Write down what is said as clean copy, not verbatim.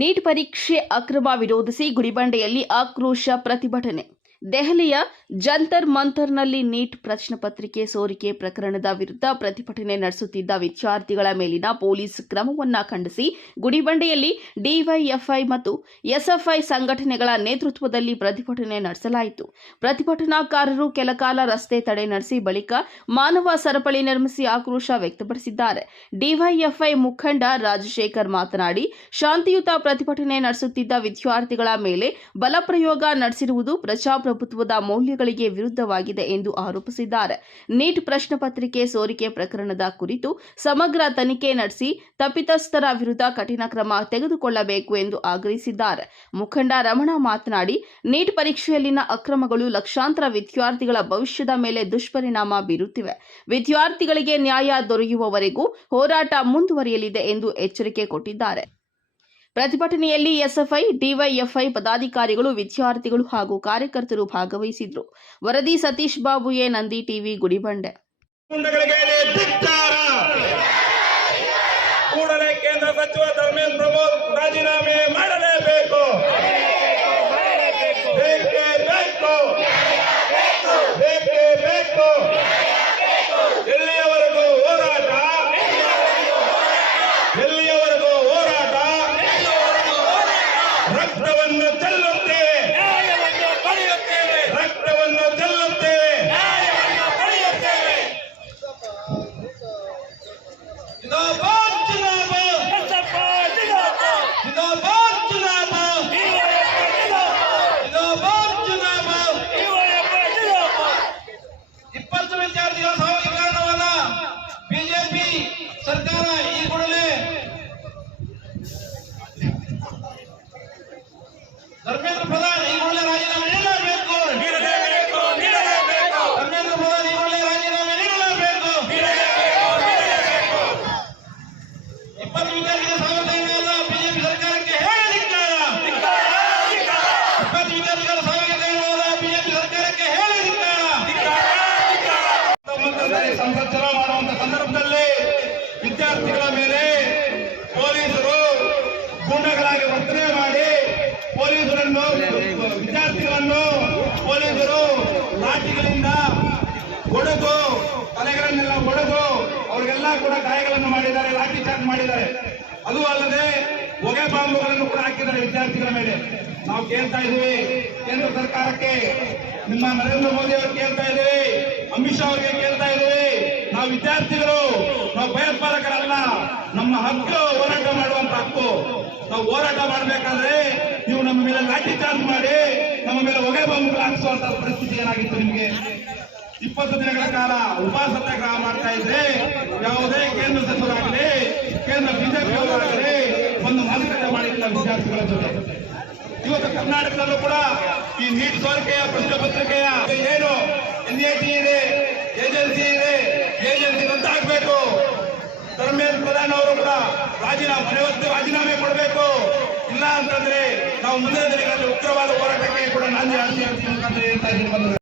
Neat ಪರೀಕ್ಷೆ ಅಕ್ರಮ ವಿರೋಧಿಸಿ ಗುಡಿಬಂಡೆಯಲ್ಲಿ ಆಕ್ರೋಶ ಪ್ರತಿಭಟನೆ. ದೆಹಲಿಯ ಜಂತರ್ ಮಂತರ್ನಲ್ಲಿ ನೀಟ್ ಪ್ರಶ್ನೆ ಪತ್ರಿಕೆ ಸೋರಿಕೆ ಪ್ರಕರಣದ ವಿರುದ್ಧ ಪ್ರತಿಭಟನೆ ನಡೆಸುತ್ತಿದ್ದ ವಿದ್ಯಾರ್ಥಿಗಳ ಮೇಲಿನ ಪೊಲೀಸ್ ಕ್ರಮವನ್ನು ಖಂಡಿಸಿ ಗುಡಿಬಂಡೆಯಲ್ಲಿ ಡಿವೈಎಫ್ಐ ಮತ್ತು ಎಸ್ಎಫ್ಐ ಸಂಘಟನೆಗಳ ನೇತೃತ್ವದಲ್ಲಿ ಪ್ರತಿಭಟನೆ ನಡೆಸಲಾಯಿತು. ಪ್ರತಿಭಟನಾಕಾರರು ಕೆಲಕಾಲ ರಸ್ತೆ ತಡೆ ನಡೆಸಿ ಬಳಿಕ ಮಾನವ ಸರಪಳಿ ನಿರ್ಮಿಸಿ ಆಕ್ರೋಶ ವ್ಯಕ್ತಪಡಿಸಿದ್ದಾರೆ. ಡಿವೈಎಫ್ಐ ಮುಖಂಡ ರಾಜಶೇಖರ್ ಮಾತನಾಡಿ, ಶಾಂತಿಯುತ ಪ್ರತಿಭಟನೆ ನಡೆಸುತ್ತಿದ್ದ ವಿದ್ಯಾರ್ಥಿಗಳ ಮೇಲೆ ಬಲಪ್ರಯೋಗ ನಡೆಸಿರುವುದು ಪ್ರಜಾಪ್ರಭುತ್ವದ ಮೌಲ್ಯಗಳಿಗೆ ವಿರುದ್ಧವಾಗಿದೆ ಎಂದು ಆರೋಪಿಸಿದ್ದಾರೆ. ನೀಟ್ ಪ್ರಶ್ನೆ ಪತ್ರಿಕೆ ಸೋರಿಕೆ ಪ್ರಕರಣದ ಕುರಿತು ಸಮಗ್ರ ತನಿಖೆ ನಡೆಸಿ ತಪ್ಪಿತಸ್ಥರ ವಿರುದ್ಧ ಕಠಿಣ ಕ್ರಮ ತೆಗೆದುಕೊಳ್ಳಬೇಕು ಎಂದು ಆಗ್ರಹಿಸಿದ್ದಾರೆ. ಮುಖಂಡ ರಮಣ ಮಾತನಾಡಿ, ನೀಟ್ ಪರೀಕ್ಷೆಯಲ್ಲಿನ ಅಕ್ರಮಗಳು ಲಕ್ಷಾಂತರ ವಿದ್ಯಾರ್ಥಿಗಳ ಭವಿಷ್ಯದ ಮೇಲೆ ದುಷ್ಪರಿಣಾಮ ಬೀರುತ್ತಿವೆ. ವಿದ್ಯಾರ್ಥಿಗಳಿಗೆ ನ್ಯಾಯ ದೊರೆಯುವವರೆಗೂ ಹೋರಾಟ ಮುಂದುವರಿಯಲಿದೆ ಎಂದು ಎಚ್ಚರಿಕೆ ಕೊಟ್ಟಿದ್ದಾರೆ. ಪ್ರತಿಭಟನೆಯಲ್ಲಿ ಎಸ್ಎಫ್ಐ, ಡಿವೈಎಫ್ಐ ಪದಾಧಿಕಾರಿಗಳು, ವಿದ್ಯಾರ್ಥಿಗಳು ಹಾಗೂ ಕಾರ್ಯಕರ್ತರು ಭಾಗವಹಿಸಿದ್ರು. ವರದಿ ಸತೀಶ್ ಬಾಬು, ಎ ನಂದಿ ಟಿವಿ, ಗುಡಿಬಂಡೆ. ಕೂಡಲೇ ಕೇಂದ್ರ ಸಚಿವ ಧರ್ಮೇಂದ್ರ ಪ್ರಭು ರಾಜೀನಾಮೆ ಮಾಡಲೇಬೇಕು. ಎಲ್ಲಿಯವರೆಗೂ ಹೋರಾಟ, ಎಲ್ಲಿಯವರೆಗೂ ಹೋರಾಟ, ರಕ್ತವನ್ನು ಚೆಲ್ಲುತ್ತೇವೆ, ರಕ್ತವನ್ನು ಚೆಲ್ಲುತ್ತೇವೆ. ಜಿಂದಾಬಾದ್ ಜಿಂದಾಬಾದ್ ಜಿಂದಾಬಾದ್ ಜಿಂದಾಬಾದ್ ಜಿಂದಾಬಾದ್ ಜಿಂದಾಬಾದ್. 20 ವಿದ್ಯಾರ್ಥಿಗಳ ಸಾವಿಗೆ ಕಾರಣವಾದ ಬಿಜೆಪಿ ಸರ್ಕಾರ ಈ ಕೂಡಲೇ ಧರ್ಮೇಂದ್ರ ಪ್ರಧಾನ್ ಈ ಕೂಡಲೇ ರಾಜೀನಾಮೆ ನೀಡಲೇಬೇಕು. ಧರ್ಮೇಂದ್ರ ಪ್ರಧಾನ್ ಈ ಕೂಡಲೇ ರಾಜೀನಾಮೆ ನೀಡಲೇಬೇಕು. 20 ವಿದ್ಯಾರ್ಥಿಗಳ ಸಾವಿಗೆ ಕಾರಣವಾದ ಬಿಜೆಪಿ ಸರ್ಕಾರಕ್ಕೆ ಹೇಳಿದ್ದಾರೆ. 20 ವಿದ್ಯಾರ್ಥಿಗಳ ಸಾವಿಗೆ ಕಾರಣವಾದ ಬಿಜೆಪಿ ಸರ್ಕಾರಕ್ಕೆ ಹೇಳಿದ್ದಾರೆ. ಸಂಸತ್ ಚಲೋ ಮಾಡುವಂತ ಸಂದರ್ಭದಲ್ಲಿ ವಿದ್ಯಾರ್ಥಿಗಳ ಮೇಲೆ ಪೊಲೀಸರು ಗೂಂಡಗಳಾಗಿ ವರ್ತನೆ ಮಾಡಿ ವಿದ್ಯಾರ್ಥಿಗಳನ್ನು ಪೊಲೀಸರು ಲಾಠಿಗಳಿಂದ ಹೊಡೆದು, ತಲೆಗಳನ್ನೆಲ್ಲ ಹೊಡೆದು ಅವರಿಗೆಲ್ಲ ಕೂಡ ಗಾಯಗಳನ್ನು ಮಾಡಿದ್ದಾರೆ, ಲಾಠಿ ಚಾರ್ಜ್ ಮಾಡಿದ್ದಾರೆ. ಅದು ಅಲ್ಲದೆ ಹೊಗೆ ಬಾಂಬುಗಳನ್ನು ಕೂಡ ಹಾಕಿದ್ದಾರೆ ವಿದ್ಯಾರ್ಥಿಗಳ ಮೇಲೆ. ನಾವು ಕೇಳ್ತಾ ಇದ್ದೀವಿ ಕೇಂದ್ರ ಸರ್ಕಾರಕ್ಕೆ, ನಿಮ್ಮ ನರೇಂದ್ರ ಮೋದಿ ಅವರು ಕೇಳ್ತಾ ಇದ್ದೀವಿ, ಅಮಿತ್ ಶಾ ಅವರಿಗೆ ಕೇಳ್ತಾ ಇದ್ದೀವಿ, ನಾವು ವಿದ್ಯಾರ್ಥಿಗಳು, ನಾವು ಭಯೋತ್ಪಾದಕರಲ್ಲ. ನಮ್ಮ ಹಕ್ಕು ಹೋರಾಟ ಮಾಡುವಂತ ಹಕ್ಕು. ನಾವು ಹೋರಾಟ ಮಾಡಬೇಕಾದ್ರೆ ನೀವು ನಮ್ಮ ಮೇಲೆ ಲಾಠಿ ಚಾರ್ಜ್ ಮಾಡಿ ನಮ್ಮ ಮೇಲೆ ಹೊಗೆ ಬಾಂಬುಗಳು ಹಾಕಿಸುವಂತ ಪರಿಸ್ಥಿತಿ ಏನಾಗಿತ್ತು ನಿಮಗೆ? 20 ದಿನಗಳ ಕಾಲ ಉಪವಾಸ ಸತ್ಯಾಗ್ರಹ ಮಾಡ್ತಾ ಇದ್ರೆ ಯಾವುದೇ ಕೇಂದ್ರ ಸಚಿವರಾಗಲಿ, ಕೇಂದ್ರ ಬಿಜೆಪಿ ಅವರಾಗಲಿ ಒಂದು ಮಾತುಕತೆ ಮಾಡಿಲ್ಲ ವಿದ್ಯಾರ್ಥಿಗಳ ಜೊತೆ. ಇವತ್ತು ಕರ್ನಾಟಕದಲ್ಲೂ ಕೂಡ ಈ ನೀಟ್ ಸೋರಿಕೆಯ ಪ್ರಶ್ನೆ ಪತ್ರಿಕೆಯ ಏನು NIT ಇದೆ, ಏಜೆನ್ಸಿ ಇದೆ, ಏಜೆನ್ಸಿ ರದ್ದಾಗಬೇಕು. ಧರ್ಮೇಂದ್ರ ಪ್ರಧಾನ್ ಅವರು ಕೂಡ ರಾಜೀನಾಮೆ ಕೊಡಬೇಕು. ಇಲ್ಲ ಅಂತಂದ್ರೆ ನಾವು ಮುಂದಿನ ದಿನಗಳಲ್ಲಿ ಉಗ್ರವಾದ ಹೋರಾಟಕ್ಕೆ ಕೂಡ ನಾಂದಿ ಹಾಡ್ತೀವಿ ಅಂತ ಹೇಳ್ತಾ ಇದ್ದೀನಿ.